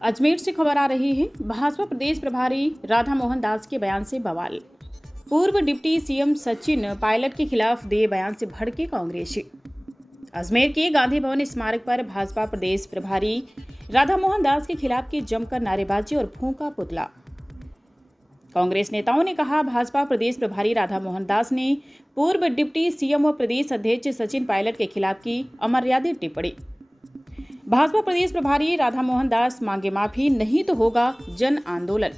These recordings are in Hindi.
अजमेर से खबर आ रही है। भाजपा प्रदेश प्रभारी राधा मोहन दास के बयान से बवाल। पूर्व डिप्टी सीएम सचिन पायलट के खिलाफ दिए बयान से भड़के कांग्रेसी। अजमेर के गांधी भवन स्मारक पर भाजपा प्रदेश प्रभारी राधा मोहन दास के खिलाफ की जमकर नारेबाजी और फूंका पुतला। कांग्रेस नेताओं ने कहा, भाजपा प्रदेश प्रभारी राधा मोहन दास ने पूर्व डिप्टी सीएम व प्रदेश अध्यक्ष सचिन पायलट के खिलाफ की अमर्यादित टिप्पणी। भाजपा प्रदेश प्रभारी राधा मोहन दास मांगे माफी, नहीं तो होगा जन आंदोलन।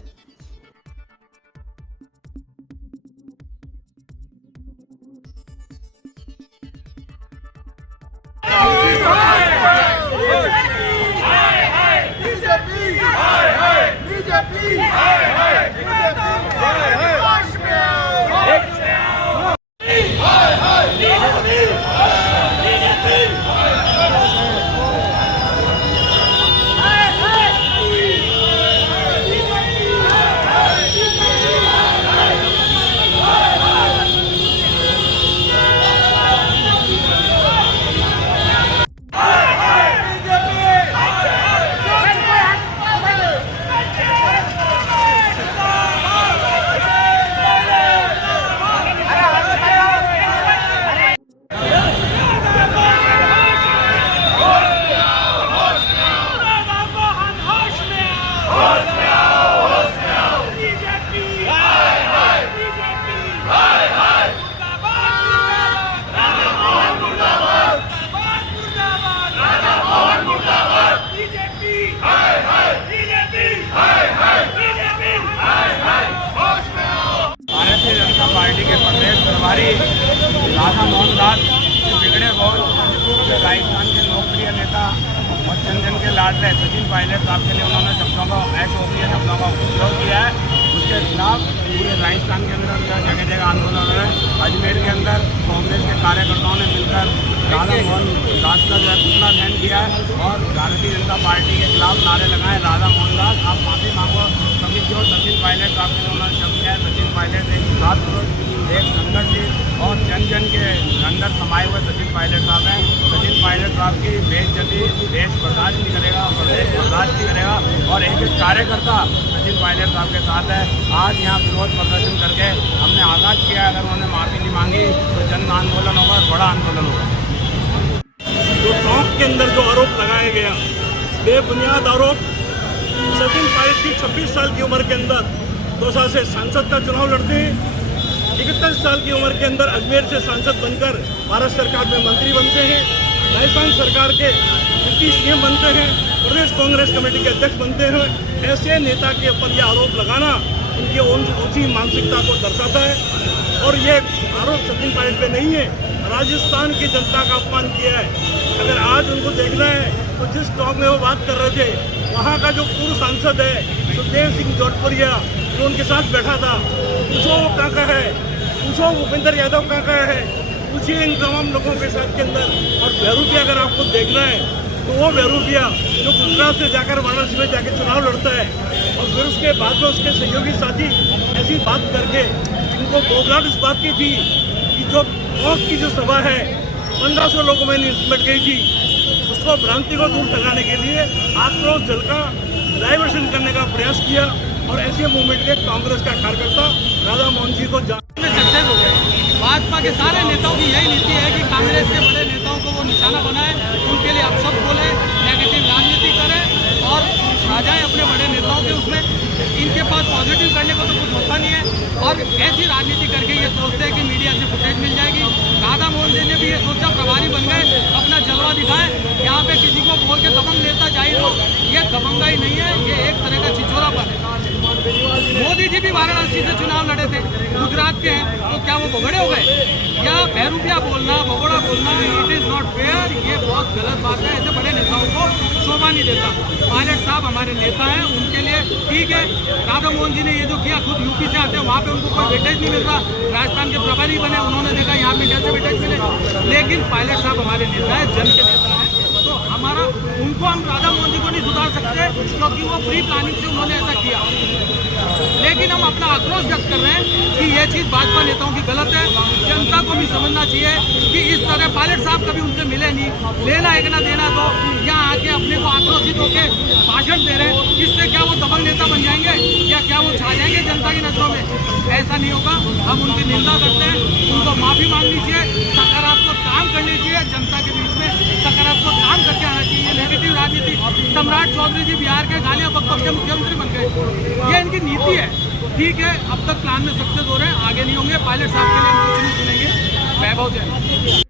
भारतीय जनता पार्टी के प्रदेश प्रभारी राधा मोहन दास के बिगड़े बोल जो राजस्थान के लोकप्रिय नेता और जन के लाडले सचिन पायलट साहब के लिए उन्होंने शब्दों का अशोभनीय शब्दों का उपयोग किया है, उसके खिलाफ पूरे राजस्थान के अंदर जगह जगह आंदोलन हो रहे हैं। अजमेर के अंदर कांग्रेस के कार्यकर्ताओं ने मिलकर राधा मोहन दास का जो है पुतला दहन किया है और भारतीय जनता पार्टी के खिलाफ नारे लगाए। राधा मोहन दास आप माफी मांगो, क्योंकि जो सचिन पायलट साहब के उन्होंने शब्द किया है, सचिन पायलट एक खास एक संगठित और जन के अंदर समाये हुए सचिन पायलट साहब हैं। सचिन पायलट साहब की बेइज्जती देश बर्दाश्त नहीं करेगा, प्रदेश बर्दाश्त नहीं करेगा और एक कार्यकर्ता सचिन पायलट साहब के साथ है। आज यहाँ विरोध प्रदर्शन करके हमने आगाज किया है। अगर उन्होंने माफ़ी नहीं मांगी तो जन आंदोलन होगा, बड़ा आंदोलन होगा। जो टॉप के अंदर जो आरोप लगाया गया, बेबुनियाद आरोप। सचिन पायलट की 26 साल की उम्र के अंदर 2 साल से सांसद का चुनाव लड़ते हैं। 31 साल की उम्र के अंदर अजमेर से सांसद बनकर भारत सरकार में मंत्री बनते हैं, राजस्थान सरकार के डिप्टी सीएम बनते हैं, प्रदेश कांग्रेस कमेटी के अध्यक्ष बनते हैं। ऐसे नेता के ऊपर यह आरोप लगाना उनकी ऊंची मानसिकता को दर्शाता है और ये आरोप सचिन पायलट पे नहीं है, राजस्थान की जनता का अपमान किया है। अगर आज उनको देखना है तो जिस टॉक में वो बात कर रहे थे, वहाँ का जो पूर्व सांसद है सुखदेव सिंह जोधपुरिया जो उनके साथ बैठा था, पूछो वो कहाँ का है, पूछो भूपेंद्र यादव कहाँ का है, पूछिए इन तमाम लोगों के साथ के अंदर। और बहरूपिया अगर आपको देखना है तो वो बहरूपिया जो गुजरात से जाकर वाराणसी में जाकर चुनाव लड़ता है और फिर उसके बाद में उसके सहयोगी साथी ऐसी बात करके इनको घबराहट इस बात की थी कि जो मौत की जो सभा है 1500 लोगों में निपट गई थी, उसको भ्रांति को दूर लगाने के लिए आक्रोश जल का डाइवर्शन करने का प्रयास किया और ऐसे मूवमेंट के कांग्रेस का कार्यकर्ता राधा मोहन जी को सक्सेस हो गए। भाजपा के सारे नेताओं की यही नीति है कि कांग्रेस के बड़े नेताओं को वो निशाना बनाए, उनके लिए अपशब्द बोले, नेगेटिव राजनीति करें और आ जाए अपने बड़े नेताओं के उसमें। इनके पास पॉजिटिव करने को तो कुछ होता नहीं है और ऐसी राजनीति करके ये सोचते हैं कि मीडिया से फुटेज मिल जाएगी। राधा मोहन जी ने भी ये सोचा, प्रभारी बन गए, अपना जलवा दिखाए, यहाँ पे किसी को बोल के दबंग नेता जाहिर हो। ये दबंगाई नहीं है, ये एक तरह का छिछोरापन है। मोदी जी भी वाराणसी से चुनाव लड़े थे, गुजरात के हैं, तो क्या वो भगड़े हो गए? या बहरूपिया बोलना, भगोड़ा बोलना, इट इज नॉट फेयर, ये बहुत गलत बात है। ऐसे बड़े नेताओं को शोभा नहीं देता। पायलट साहब हमारे नेता हैं, उनके लिए ठीक है। राधा मोहन जी ने ये जो किया, खुद यूपी से आते हैं, वहाँ पे उनको कोई वेटेज नहीं मिल रहा। राजस्थान के प्रभारी बने, उन्होंने देखा यहाँ मीडिया से वेटेज मिले, लेकिन पायलट साहब हमारे नेता है, जन के नेता है। तो हमारा उनको हम राधा मोहन जी को नहीं सुधार सकते क्योंकि वो प्री प्लानिंग से उन्होंने ऐसा किया, लेकिन हम अपना आक्रोश व्यक्त कर रहे हैं कि ये चीज़ भाजपा नेताओं की गलत है। जनता को भी समझना चाहिए कि इस तरह पायलट साहब कभी उनसे मिले नहीं, लेना एक ना देना, तो यहाँ आके अपने को आक्रोशित होकर भाषण दे रहे हैं। ऐसा नहीं होगा। हम उनकी निंदा करते हैं, उनको माफ़ी मांगनी चाहिए, सकारात्मक काम करनी चाहिए, जनता के बीच में सकारात्मक काम करके आना चाहिए। नेगेटिव राजनीति, सम्राट चौधरी जी बिहार के गालियाँ बक के मुख्यमंत्री बन गए, ये इनकी नीति है। ठीक है, अब तक प्लान में सक्सेस हो रहे हैं, आगे नहीं होंगे। पायलट साहब के लिए हम कुछ नहीं सुनेंगे। वैभव जैन।